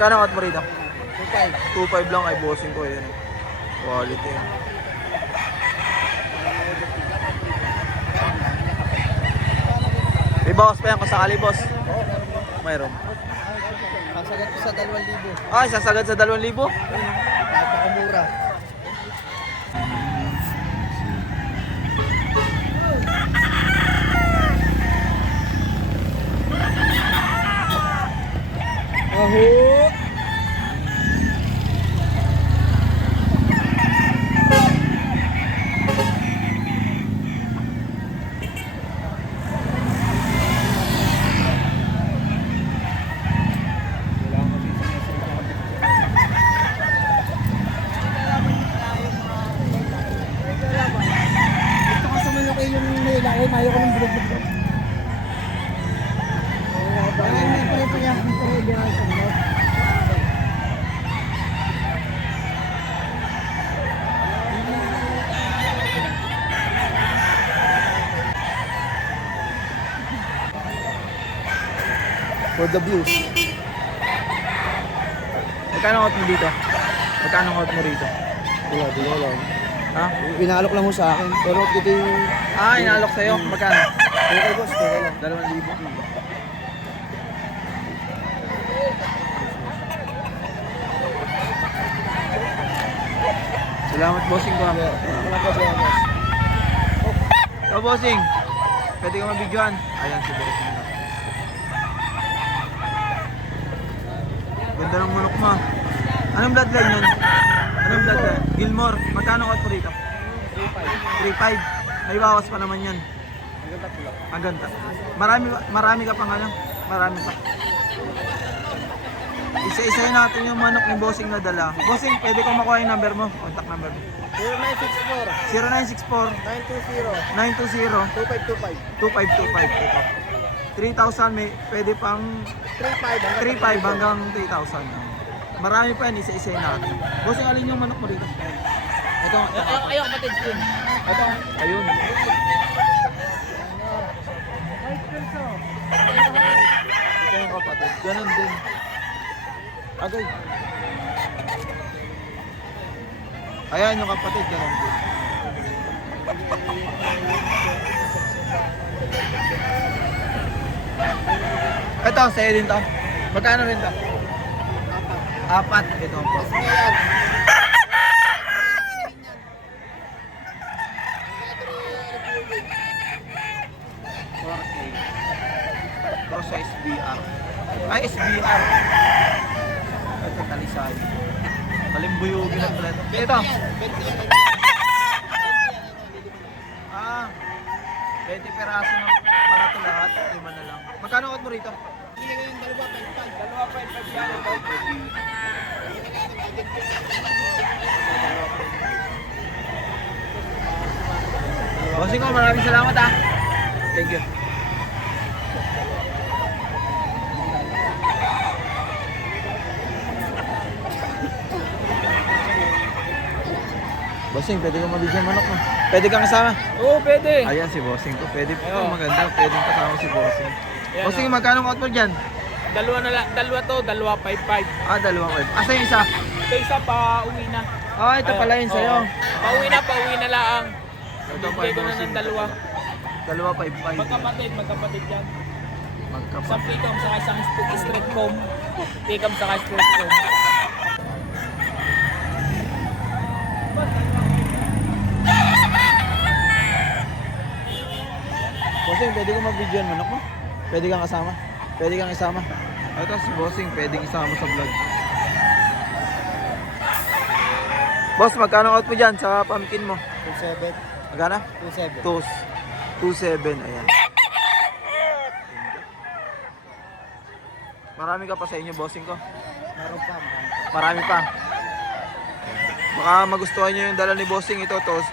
Magkano ang out mo rito? 2.5. 2.5 lang kay bossing ko yun. Quality yun. May bawas pa yan kung sakali boss. Mayroon. Kasagat ko sa 2,000. Ay, sasagad sa 2,000? Napakamura. Aho! Gusto ko sumalaki yung nailain, ayaw ko ng bulog-bulog. For the views. Magkano ang out mo dito? Magkano ang out mo rito? Wala, di ko alam. Ha? Inaalok lang mo sa akin. Pero dito yung... Ah, inaalok sa'yo. Magkano? Okay boss, okay lang. 2,000. Salamat bossing ko. Wala pa ba boss? So bossing, pwede ka mabidyoan. Ayan si bossing. Ganda ng manok mo. Anong bloodline yun? Anong bloodline? Gilmore. Magkano ang out mo rito? 3.5. May bawas pa naman yan. Hanggang tatlo. Marami ka pang ano? Marami pa. Isa-isayin natin yung manok ni bossing na dala. Bossing, pwede ko makuha yung number mo. Contact number mo. 0964 0964 920 920 2525. 3,000 may pwede pang 3,500 hanggang 3,000. Marami pa yan, isa-isayin natin. Bossing, alin yung manok mo dito? Ito. Ayaw kapatid yun. Ito. Ayun. Ito yung kapatid. Ganun din. Agay. Ayan yung kapatid. Ganun din. Ito, sa'yo din to. Magkano rin to? 4. Ito po. Cross sa SBR. Ay, SBR. Ito, talisay. Malimbuyugin ang pala ito. Ito. Ah, 20 peraso na pala ito lahat. 5 na lang. Magkano out mo rito? Hindi ko yung 2.5 yan. Bossing ko, maraming salamat ah. Thank you. Bossing, pwede kang mabigyan manok mo. Pwede kang kasama. Oo, pwede. Ayan si Bossing ko. Pwede po. Ayun. Maganda. Pwede kasama si Bossing. Ayan, Bossing, oh. magkano out mo dyan? Dalawa na lang, dalawa to, 2.55. Ah, 2.5. Asa yung isa? Ito isa pa uwi na. Ah, ito pala yun sa'yo. Pauwi na lang. Ito pa Bigay yung ko na Bossing. ng dalawa. 2.55. Magkapatid yan. Isang Magkapatid. picom saka isang straight comb. Picom saka straight comb. Bossing, pwede kong mabidyan manok mo? Pwede kang kasama? Pwede kang isama? Ito si Bossing, pwedeng isama sa vlog. Boss, magkano out mo dyan sa pumpkin mo? 2.7. Magkano? 2.7. 2.7, ayan. Marami ka pa sa inyo, bossing ko. Meron pa. Marami pa. Baka magustuhan nyo yung dala ni bossing ito, tos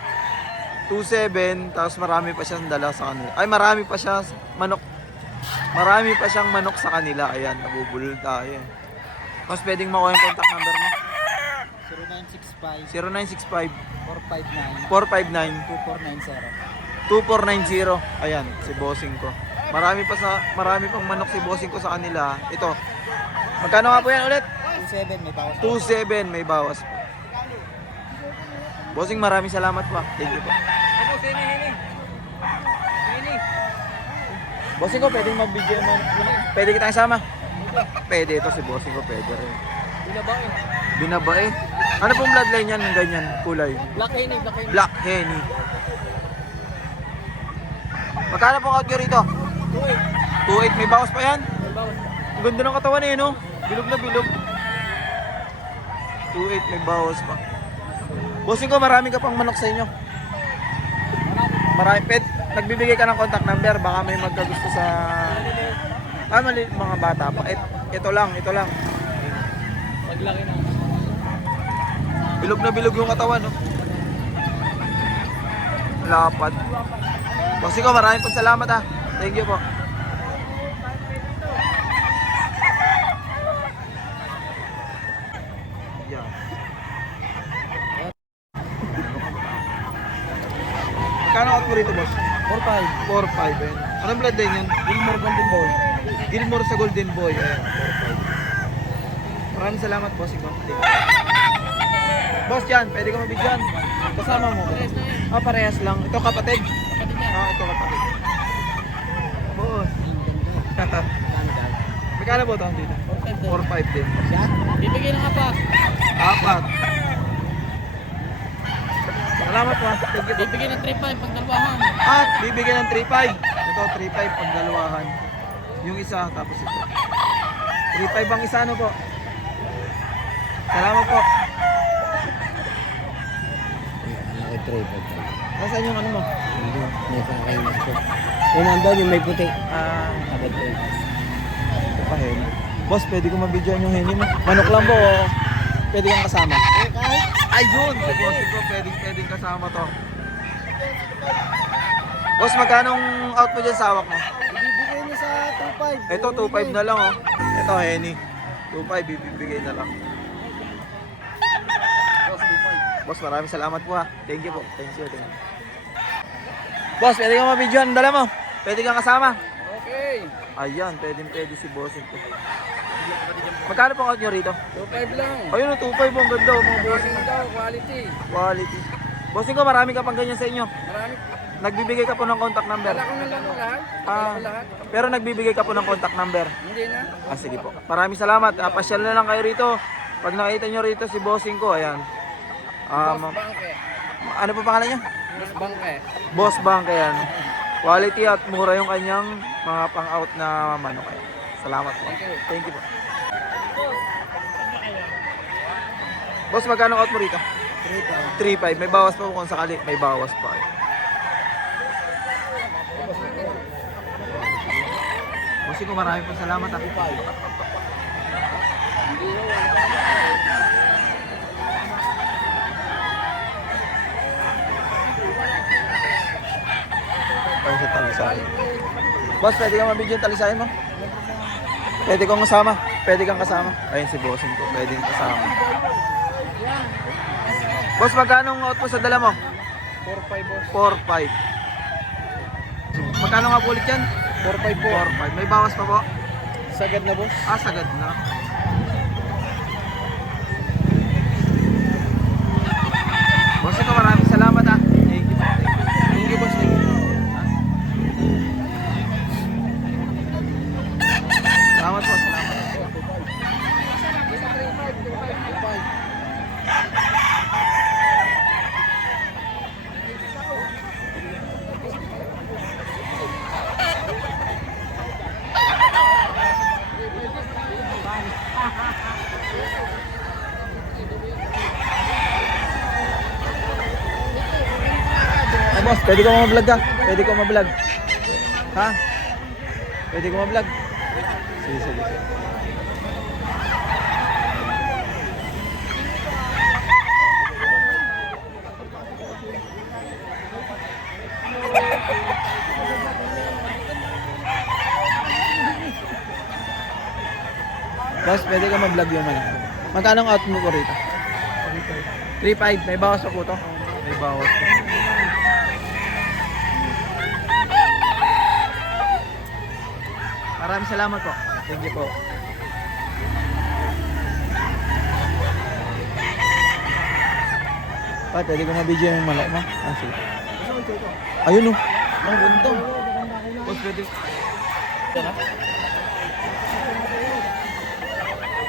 2.7, tapos marami pa siyang dala sa kanila. Ay, marami pa siya manok. Marami pa siyang manok sa kanila. Ayan, nabubulol tayo. Mas pwedeng makuha yung contact number mo. 0965 0965 459 459 2490. 2490. Ayan, si bossing ko. Marami pang manok si bossing ko sa kanila. Ito. Magkano nga po yan ulit? 2.7 may bawas. 2.7 may bawas pa. Bossing, maraming salamat po. Thank you po. Ano, Hini. Bossing ko, pwedeng mag-video man. Pwede kitang sama? Pwede ito si bossing ko, pwede rin. Binabae. Binabae. Ano pong bloodline yan ng ganyan kulay? Black Hini. Black Henny. Magkano po out nyo rito? 2.8 may bawas pa yan? May bawas. Ang ganda ng katawan eh, no? Bilog na bilog. 2.8 may bawas pa. Bossing ko, marami ka pang manok sa inyo. Marami. Nagbibigay ka ng contact number, baka may magkagusto sa mga bata pa. Ito lang. Paglaki na. Bilog na bilog yung katawan, no? Lapad. Bossing ko, maraming pong salamat ah. Thank you po. Yeah. Magkano out mo rito, boss? 4.5. 4.5 eh. Anong blood din yan? Gilmore Golden Boy. Gilmore sa Golden Boy. Ayan, 4.5. Maraming salamat, boss. Boss, yan. Pwede ka mabigyan. Kasama mo. Parehas na yan. Ah, parehas lang. Ito kapatid. Kapatid niya. Ah, ito kapatid. Boss. Magkano po ito dito? 4.5 din. Bibigyan ng apat. Apat. Salamat po. Thank you. Bibigyan ng 3.5 pag dalawahan. At bibigyan ng 3.5. Ito 3.5 pag dalawahan. Yung isa tapos ito. 3.5 ang isa, ano po? Salamat po. Nasaan yung ano mo? Yung nandun yung may puti. Ah, Kapag ko. ito pa hen. Boss, pwede ko mabidyoan yung henny mo. Manok lang po. O pwede kang kasama. Kahit. Ayun! Boss ko, pwede kasama to. Boss, magkanong out mo dyan sa hawak mo? Ibibigay niya sa 2.5. Ito, 2.5 na lang oh. Ito, henny. 2.5, bibigay na lang. Boss, maraming salamat po ha. Thank you po. Thank you. Boss, pwede kang mabidyoan. Dala mo. Pwede kang kasama. Okay. Ayan, pwede si bossing ko. Magkano po out nyo rito? 2.5 lang. Ayun, 2.5 ang ganda oh, mga bossing. daw, quality. Quality. Bossing ko, marami ka pang ganyan sa inyo. Marami. Nagbibigay ka po ng contact number. Wala ko na lang lahat. Ah, pero nagbibigay ka po ng contact number. Hindi na. Ah, sige po. Maraming salamat. Pasyal na lang kayo rito. Pag nakita nyo rito si bossing ko, ayan. Bangke. Ano po pangalan niya? Bangke. Boss Bank, ayan. Quality at mura yung kanyang mga pang-out na manok. Ayan. Salamat po. Thank you po. Boss, magkano out mo rito? 3.5. May bawas pa po kung sakali. May bawas pa. Bossing ko, marami po salamat. Sa talisay. Boss, pwede kang mabigyan talisayan mo? Pwede kang kasama. Pwede kang kasama. Ayun si bossing ko. Pwede kang kasama. Boss, magkano ang out mo sa dala mo? 4.5 boss. 4.5. Magkano nga po ulit yan? 4.5 po. 4.5. May bawas pa po? Sagad na boss. Ah, sagad na. Boss, ito maraming salamat ah. Thank you. Thank you boss. Salamat po, salamat. Ay boss, pwede ko ma-vlog ka? Pwede ko ma-vlog? Ha? Pwede ko ma-vlog? Sige, sige. Boss, pwede ka mag-vlog yung man. Magkano ang out mo po rito? 3.5. May bawas pa po to? May bawas pa. Maraming salamat po. Thank you po. Ay, pwede ko ma-video yung malak mo. Ah, sige. Ayun oh. Ang ganda. Boss, pwede.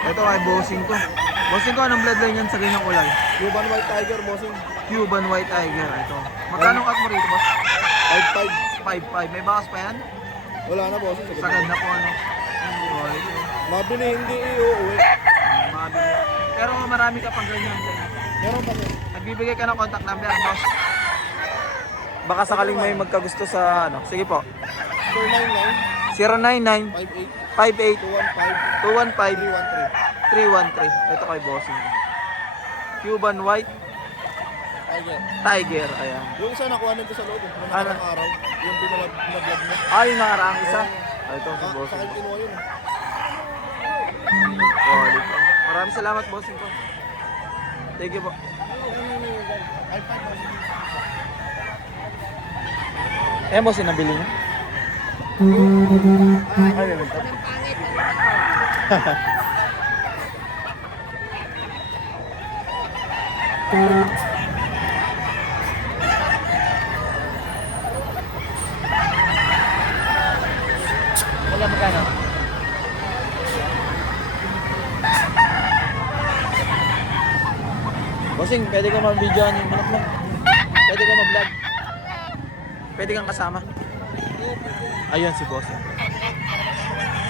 Ito kay bossing ko. Bossing ko, anong bloodline yan sa ganyang kulay? Cuban White Tiger, bossing. Cuban White Tiger. Ito. Magkano cut mo rito, boss? 5-5. 5.5. May bakas pa yan? Wala na, bossing. Sagad na po, ano? Quality. Mabili, hindi iuwi. Mabili. Pero marami ka pang ganyan. Meron pa siya. Nagbibigay ka ng contact number, boss. Baka sakaling may magkagusto sa ano. Sige po. 099 499 58 215 58 215 313. Ito kay bossing. Cuban White 313. Tiger. Tiger. Ayan. Yung isa nakuha nito sa loob. Nung Ano? nakarang araw. Yung pinag-vlog mo. Ay, yung nakaraang isa. Ito si Sa bossing. akin kinuha yun. Quality. Maraming salamat, bossing ko. Thank you po. Eh, bossing, nabili niyo? Ay, may mental. Wala magkano? Bossing, pwede ko ma-videoan yung manok mo. Pwede ko ma-vlog. Pwede kang kasama. Ayun si Bossing.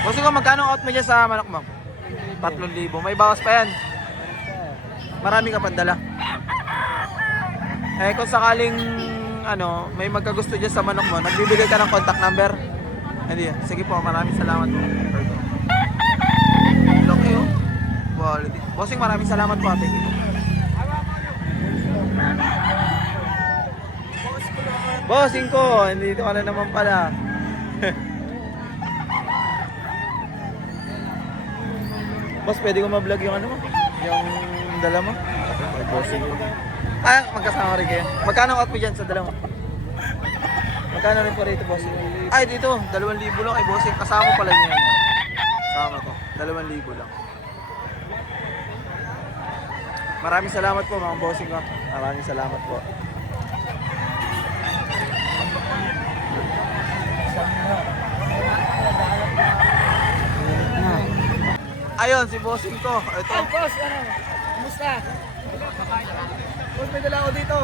Bossing ko, magkano out mo dyan sa manok mo? 3,000. May bawas pa yan. Marami ka pandala. Eh kung sakaling ano, may magkagusto dyan sa manok mo, nagbibigay ka ng contact number. Hindi. Sige po, maraming salamat po. Laki oh. Quality. Bossing, maraming salamat po. Thank you. Bossing ko, dito ka na naman pala. Boss, pwede ko ma-vlog yung ano mo? Yung dala mo? Okay, bossing ko. Ah, magkasama rin kayo. Magkano out mo dyan sa dala mo? Magkano rin po rito, bossing? Ay, dito, 2,000 lang kay bossing. Kasama pala niya yun. Kasama to, 2,000 lang. Maraming salamat po mga bossing ko. Maraming salamat po. Ayun, si bossing ko. Ito. Ay, boss, ano? Kumusta? Boss, may dala ako dito.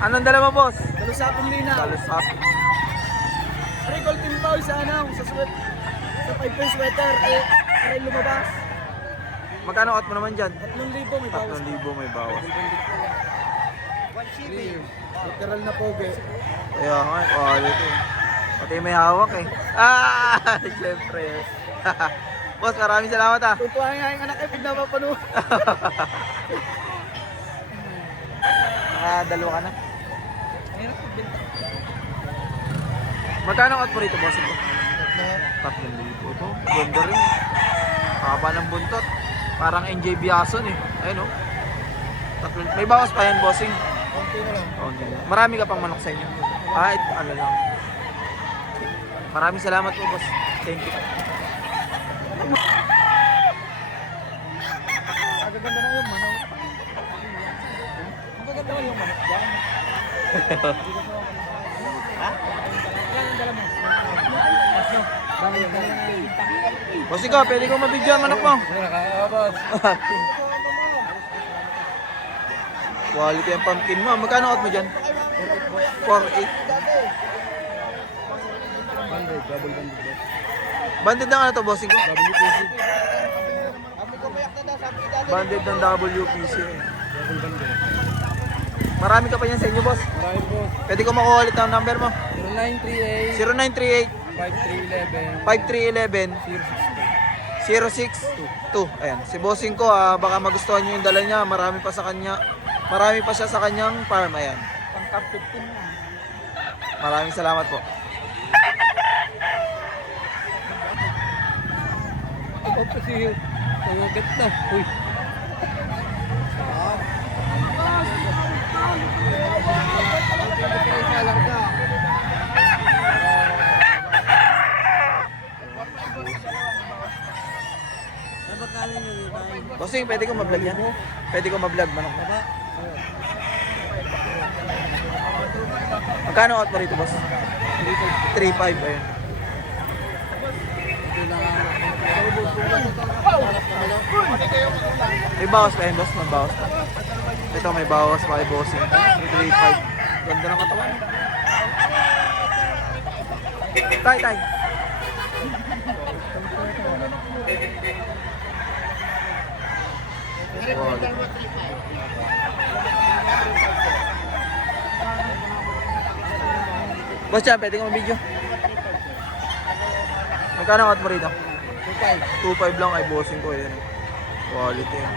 Anong dala mo, boss? Dalusapong lina. Dalusap. Recall timpaw sa ano, sa sweat. Sa 5 sweater. Ay lumabas. Magkano out mo naman dyan? 3,000 may bawas. 3,000 may bawas. Literal na pogi. Kaya nga, quality. Pati may hawak eh. Ah, syempre. Boss, maraming salamat ah. Tutuwa nga yung anak ay pinapapanood. Dalawa ka na. Magkano out mo rito, boss? 3,000 ito. Ganda rin. Haba ng buntot. Parang NJ Biason eh. Ayun oh. May bawas pa yan, bossing. Konti na lang. Okay. Marami ka pang manok sa inyo. Ah, ito, ano lang. Maraming salamat po, boss. Thank you. Agaganda na yung manok. Ang gaganda na yung manok dyan. Boss, ikaw, pwede ko mabidyo ang manok mo. Nakakabas. Quality ang pumpkin mo. Magkano out mo dyan? 4,800. Double banded. Banded na ano to, bossing ko? WPC. Banded ng WPC. Double banded. Marami ka pa yan sa inyo, boss. Marami po. Pwede ko makuha ulit ang number mo. 0938 0938 5311 5311 062. Ayan, si bossing ko, baka magustuhan nyo yung dala niya. Marami pa sa kanya. Marami pa siya sa kanyang farm. Ayan. Pang-top 15 na. Maraming salamat po. Ako kasi tumagat na. Uy. Bossing, pwede ko ma-vlog yan? Pwede ko ma-vlog, manok mo. Magkano out mo rito, boss? 3.5, ayun. May bawas pa yun, boss? May bawas pa. Ito, may bawas pa kay bossing. 3.5. Ganda ng katawan. Tay. Boss Chan, pwede ka mag-video. Magkano ang out mo rito? 2.5 lang ay bossing ko yun. Quality yun.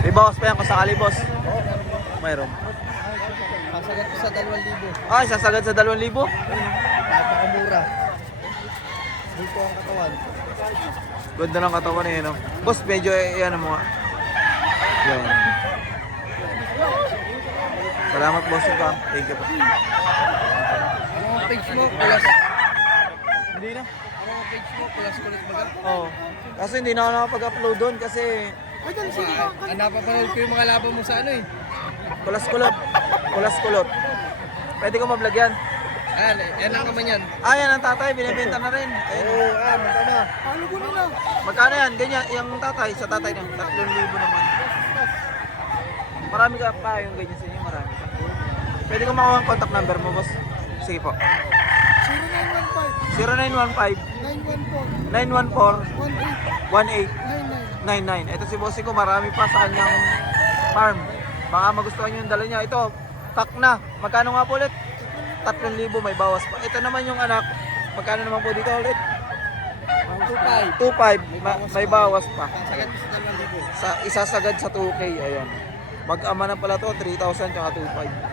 May bawas pa yan kung sakali, boss. Mayroon. Sasagat ko sa 2,000. Ay, sasagad sa 2,000. Napakamura. Dito ang katawan. Ganda ng katawan eh, no? Boss, medyo ano mo nga. Yan. Salamat, bossing ka. Thank you po. Ang page mo, kulas. Hindi na. Ang page mo, kulas kulit baga. Oo. Kasi hindi na ako nakapag-upload doon kasi Napapanood ko yung mga laban mo sa ano eh. kulas-kulot. Kulas-kulot. Pwede ko ma-vlog yan. Ayan, yan ang naman yan. Ah, yan ang tatay. Binibenta na rin. Ayun. magkano? Ano ko nila? Magkano yan? Ganyan. Yung tatay. Sa tatay na. 3,000 naman. Marami ka pa yung ganyan sa inyo. Marami pa. Pwede ko makuha ang contact number mo, boss. Sige po. 0915 914 1899. Ito si bossing ko, marami pa sa kanyang farm. Baka magustuhan nyo yung dala niya. Ito, tak na. Magkano nga po ulit? 3,000, may bawas pa. Ito naman yung anak. Magkano naman po dito ulit? 2.5. May bawas pa. Sagat ko sa 2,000. Isasagad sa 2K. Ayan. Mag-ama na pala to, 3,000 tsaka 2.5.